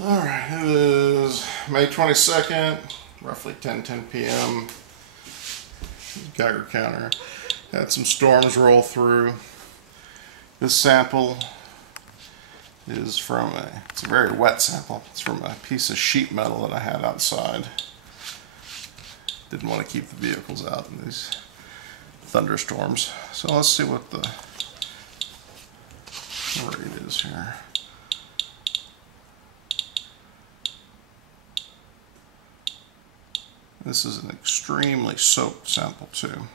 Alright, it is May 22nd, roughly 10:10 p.m. Geiger Counter. Had some storms roll through. This sample is from it's a very wet sample. It's from a piece of sheet metal that I had outside. Didn't want to keep the vehicles out in these thunderstorms. So let's see what the rate is here. This is an extremely soaked sample too.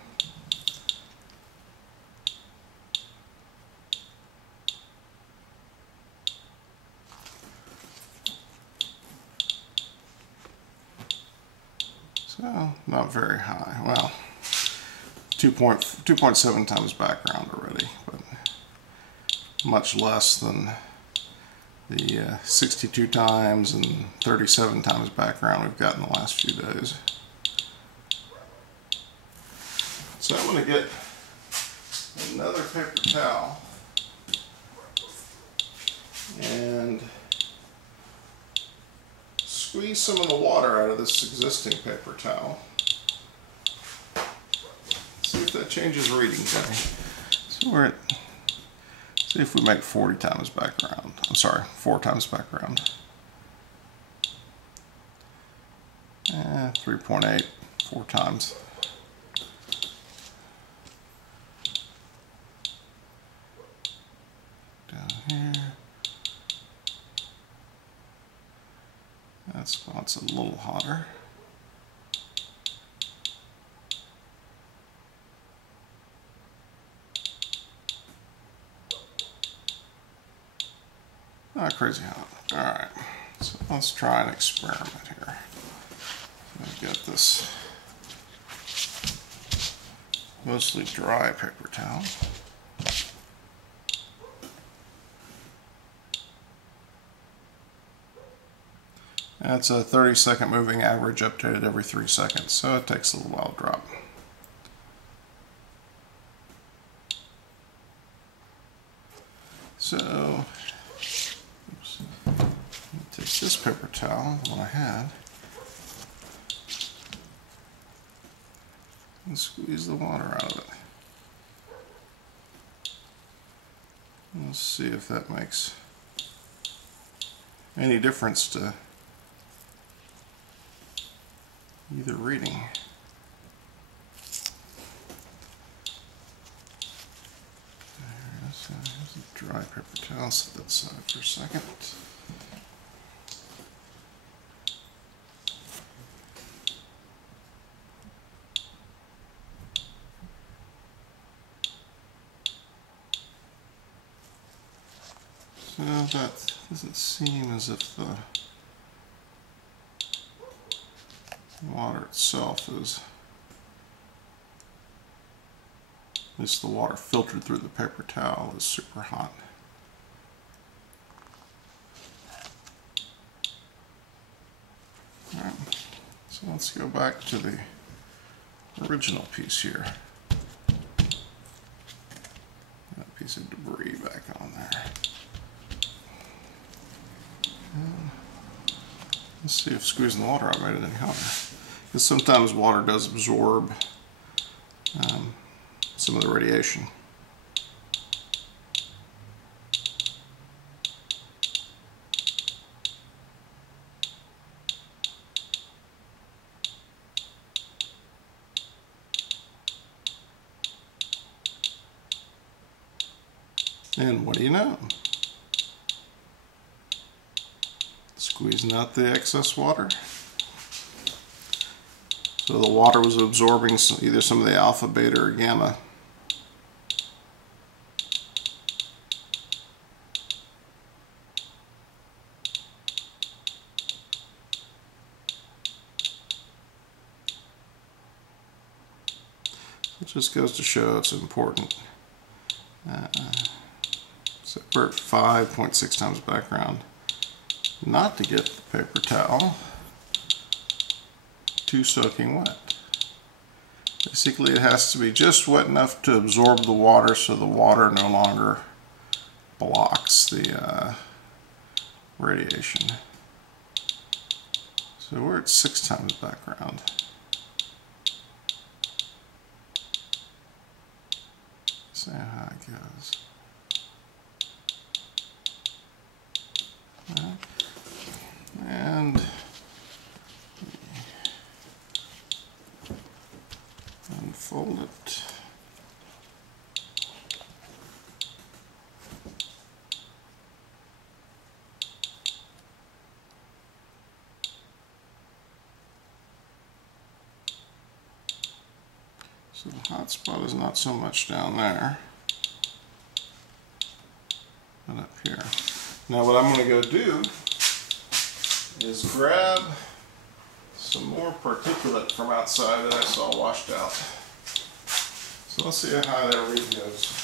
So, not very high. Well, 2.7 times background already, but much less than the 62 times and 37 times background we've got in the last few days. So I'm going to get another paper towel and squeeze some of the water out of this existing paper towel. See if that changes reading today. So we're at, see if we make 40 times background. I'm sorry, 4 times background. 3.8, 4 times. Down here. That spot's a little hotter. Not crazy hot. Alright, so let's try an experiment here. I've got this mostly dry paper towel. That's a 30-second moving average updated every 3 seconds, so it takes a little while to drop. So, oops, take this paper towel, the one I had, and squeeze the water out of it. Let's see if that makes any difference to either reading. There's a dry paper towel, set that aside for a second. So that doesn't seem as if the water itself is, at least the water filtered through the paper towel, is super hot. Alright, so let's go back to the original piece here. That piece of debris back on there. Let's see if squeezing the water out made it any hotter. Because sometimes water does absorb some of the radiation. And what do you know? Squeezing out the excess water. So the water was absorbing either some of the alpha, beta, or gamma. It just goes to show it's important. So we're at 5.6 times background. Not to get the paper towel too soaking wet. Basically, it has to be just wet enough to absorb the water so the water no longer blocks the radiation. So we're at 6 times background. See how it goes. And unfold it. So the hot spot is not so much down there, but up here. Now what I'm going to go do is grab some more particulate from outside that I saw washed out. So let's see how high that read goes.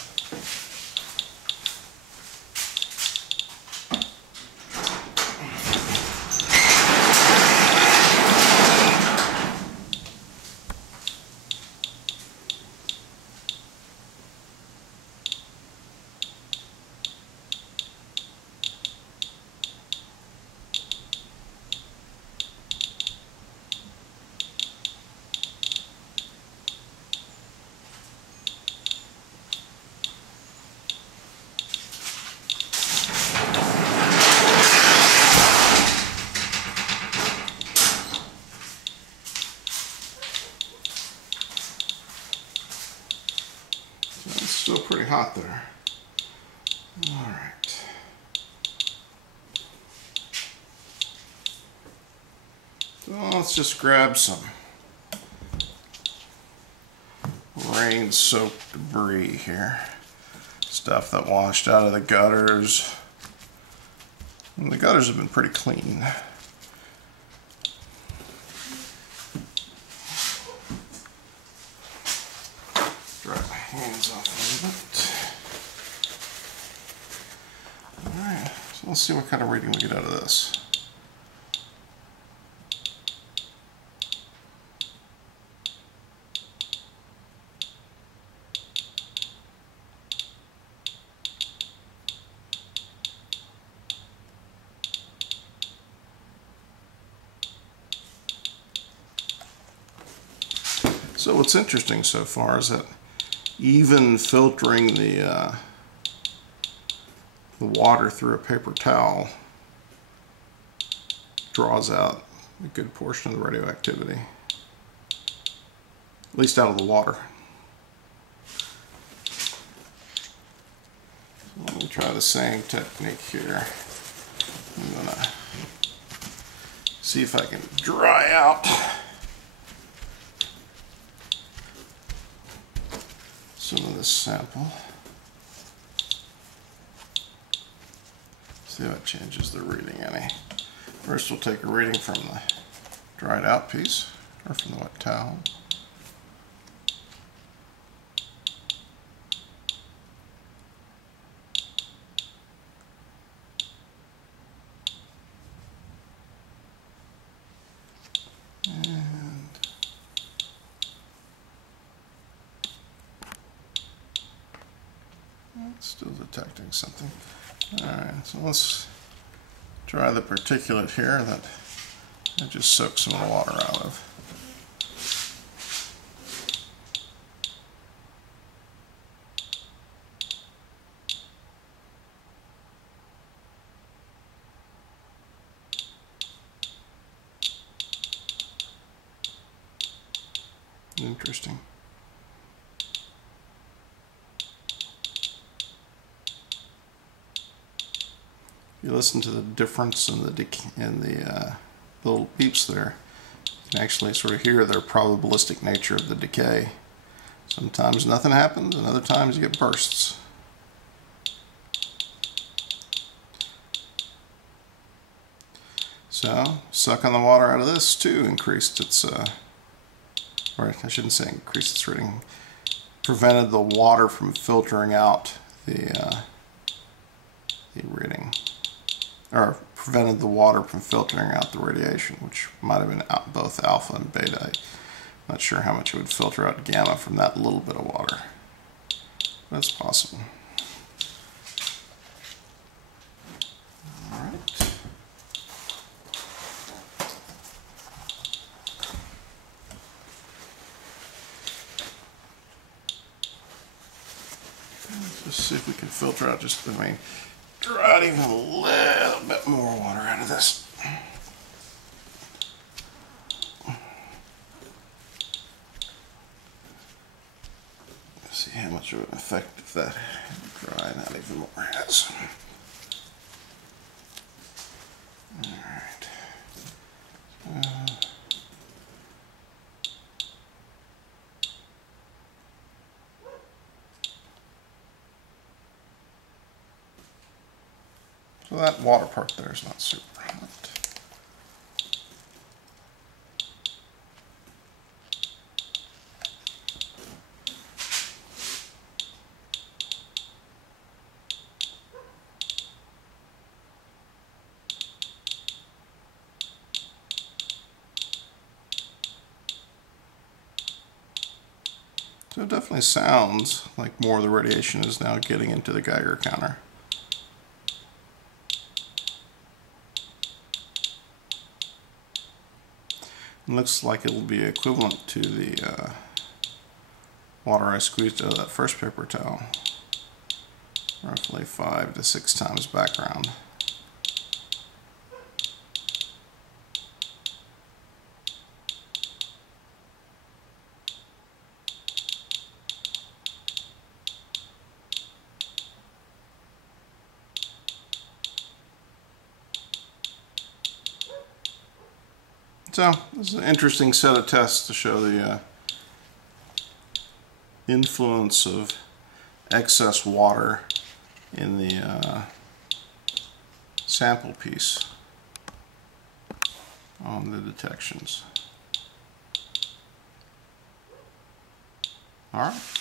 Still pretty hot there. All right. So let's just grab some rain-soaked debris here. Stuff that washed out of the gutters. And the gutters have been pretty clean. Dry my hands off a little bit. Alright, so let's see what kind of reading we get out of this. So what's interesting so far is that even filtering the water through a paper towel draws out a good portion of the radioactivity, at least out of the water. So let me try the same technique here. I'm gonna see if I can dry out some of this sample. See how it changes the reading any. First we'll take a reading from the dried out piece, or from the wet towel. Still detecting something. Alright, so let's try the particulate here that I just soaked some of the water out of. Interesting. You listen to the difference in the little beeps there, you can actually sort of hear their probabilistic nature of the decay. Sometimes nothing happens, and other times you get bursts. So, sucking the water out of this too increased its, or I shouldn't say increased its reading, prevented the water from filtering out the reading. Or prevented the water from filtering out the radiation, which might have been both alpha and beta. I'm not sure how much it would filter out gamma from that little bit of water. That's possible. Alright. Just see if we can filter out draw out even a little bit more water out of this. See how much of an effect if that dry out even more has. Alright. So that water part there is not super hot. So it definitely sounds like more of the radiation is now getting into the Geiger counter. It looks like it will be equivalent to the water I squeezed out of that first paper towel. Roughly 5 to 6 times background. So this is an interesting set of tests to show the influence of excess water in the sample piece on the detections. All right.